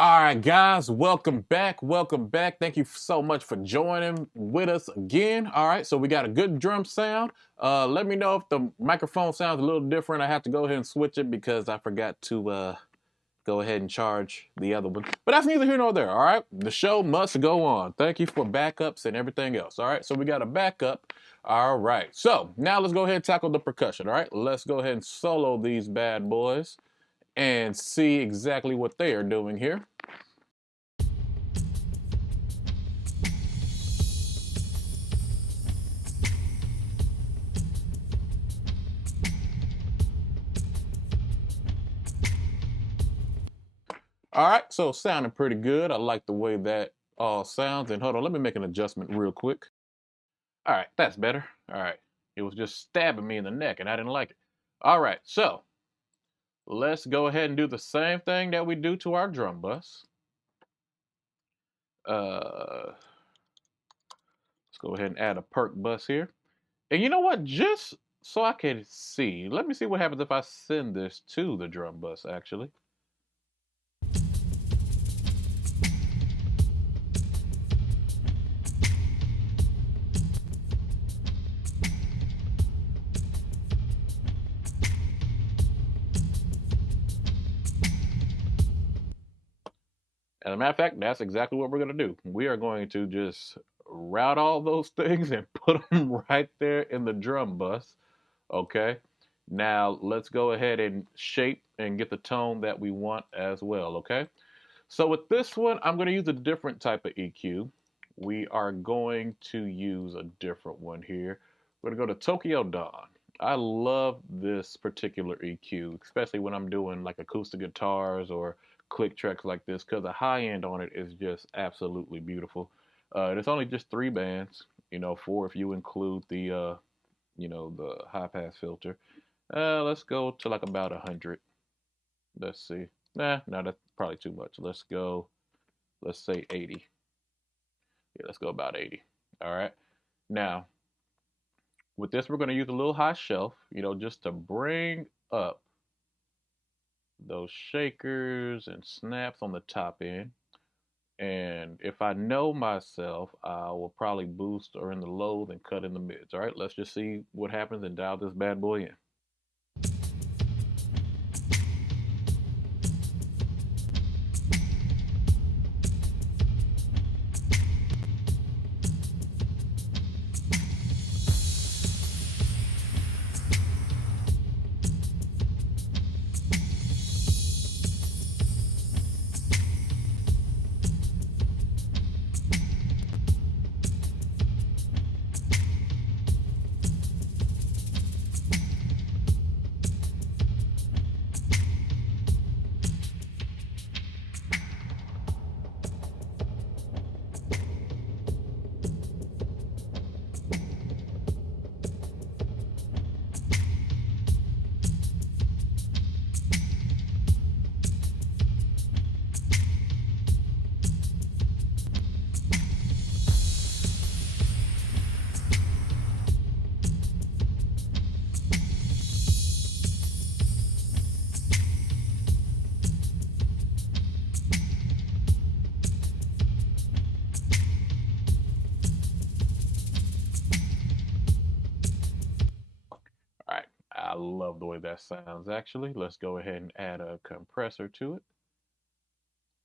All right, guys, welcome back. Welcome back. Thank you so much for joining with us again. All right, so we got a good drum sound. Let me know if the microphone sounds a little different. I have to go ahead and switch it because I forgot to go ahead and charge the other one. But that's neither here nor there. All right, the show must go on. Thank you for backups and everything else. All right, so we got a backup. All right, so now let's go ahead and tackle the percussion. All right, let's go ahead and solo these bad boys and see exactly what they are doing here. All right, so sounding pretty good. I like the way that all sounds. And hold on, let me make an adjustment real quick. All right, that's better. All right, it was just stabbing me in the neck and I didn't like it. All right, so let's go ahead and do the same thing that we do to our drum bus. Let's go ahead and add a perk bus here. And you know what? Just so I can see, let me see what happens if I send this to the drum bus actually. As a matter of fact, that's exactly what we're going to do. We are going to just route all those things and put them right there in the drum bus. Okay. Now let's go ahead and shape and get the tone that we want as well. Okay. So with this one, I'm going to use a different type of EQ. We are going to use a different one here. We're going to go to Tokyo Dawn. I love this particular EQ, especially when I'm doing like acoustic guitars or click tracks like this, because the high end on it is just absolutely beautiful. And it's only just 3 bands, four if you include the high pass filter. Let's go to like about 100. Let's see. No, that's probably too much. Let's say 80. Yeah, let's go about 80. All right. Now, with this, we're going to use a little high shelf, just to bring up those shakers and snaps on the top end. And if I know myself, I will probably boost or in the lows and cut in the mids. All right, let's just see what happens and dial this bad boy in. All right, I love the way that sounds actually. Let's go ahead and add a compressor to it.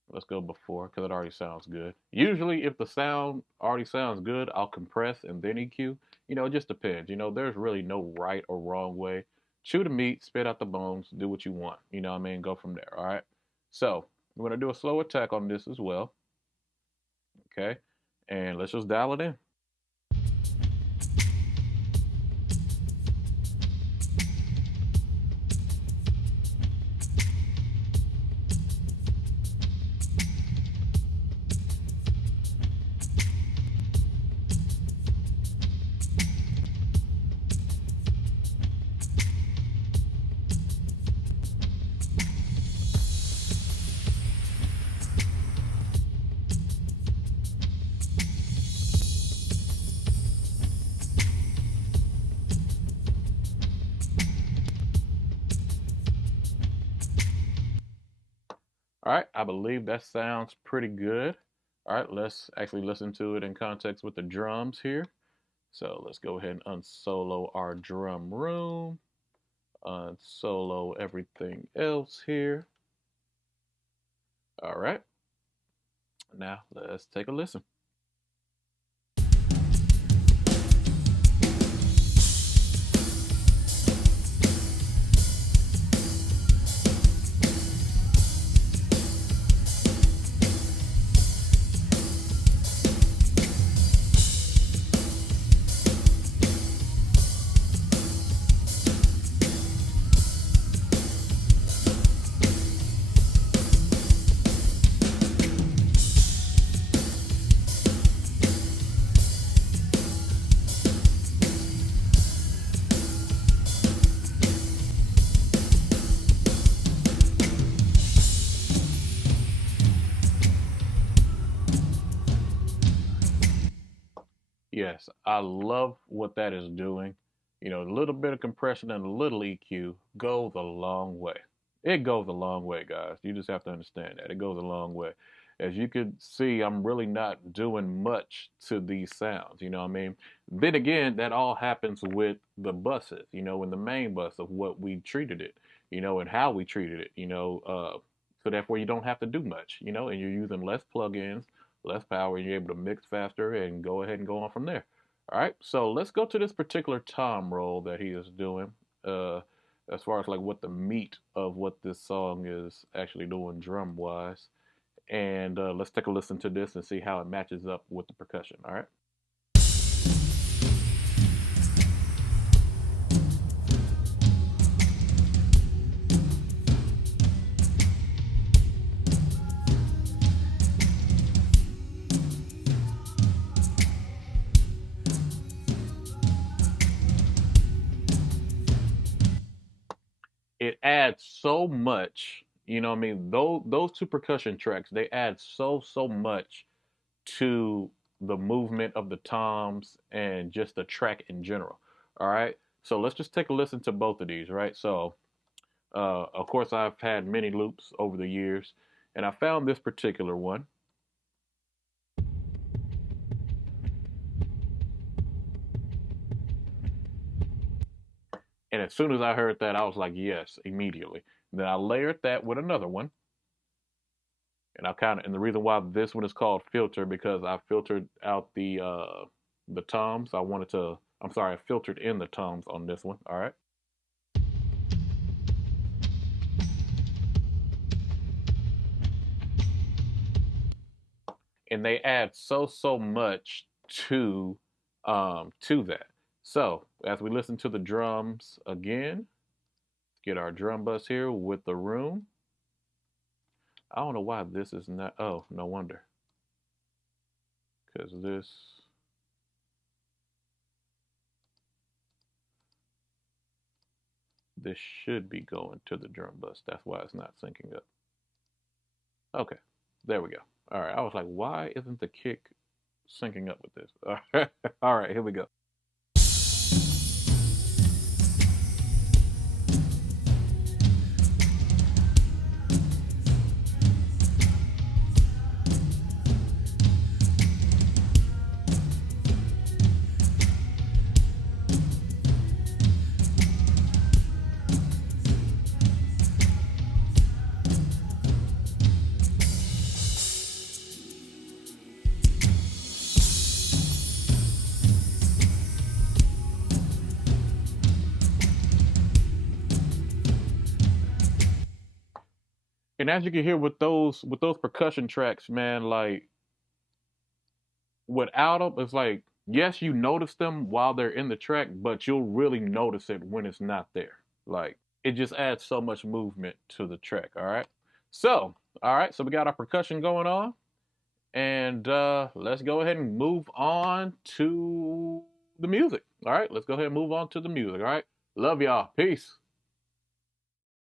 Let's go before because it already sounds good. Usually, if the sound already sounds good, I'll compress and then EQ. It just depends. There's really no right or wrong way. Chew the meat, spit out the bones, do what you want. You know what I mean? Go from there. All right. So, we're going to do a slow attack on this as well. Okay. And let's just dial it in. All right, I believe that sounds pretty good. All right, let's actually listen to it in context with the drums here. So let's go ahead and unsolo our drum room, unsolo everything else here. All right, now let's take a listen. Yes, I love what that is doing. You know, a little bit of compression and a little EQ goes a long way. It goes a long way, guys. You just have to understand that. It goes a long way. As you can see, I'm really not doing much to these sounds. You know what I mean? Then again, that all happens with the buses, you know, in the main bus of what we treated it, you know, and how we treated it, you know. So therefore, you don't have to do much, you know, and you're using less plugins, less power, and you're able to mix faster and go ahead and go on from there. All right, so let's go to this particular tom roll that he is doing. Uh, as far as like what the meat of what this song is actually doing drum wise, and let's take a listen to this and see how it matches up with the percussion. All right. It adds so much. You know what I mean? Those two percussion tracks, they add so much to the movement of the toms and just the track in general. All right. So let's just take a listen to both of these, right? So, of course, I've had many loops over the years, and I found this particular one. And as soon as I heard that, I was like, yes, immediately. Then I layered that with another one. And and the reason why this one is called filter because I filtered out the toms. I'm sorry, I filtered in the toms on this one. All right. And they add so much to that. So as we listen to the drums again, get our drum bus here with the room. I don't know why this is not. Oh, no wonder. Because this should be going to the drum bus. That's why it's not syncing up. Okay, there we go. All right, I was like, why isn't the kick syncing up with this? All right, here we go. And as you can hear with those percussion tracks, man, like without them, it's like yes, you notice them while they're in the track, but you'll really notice it when it's not there. Like it just adds so much movement to the track. All right, so we got our percussion going on, and let's go ahead and move on to the music. All right, let's go ahead and move on to the music. All right, love y'all. Peace.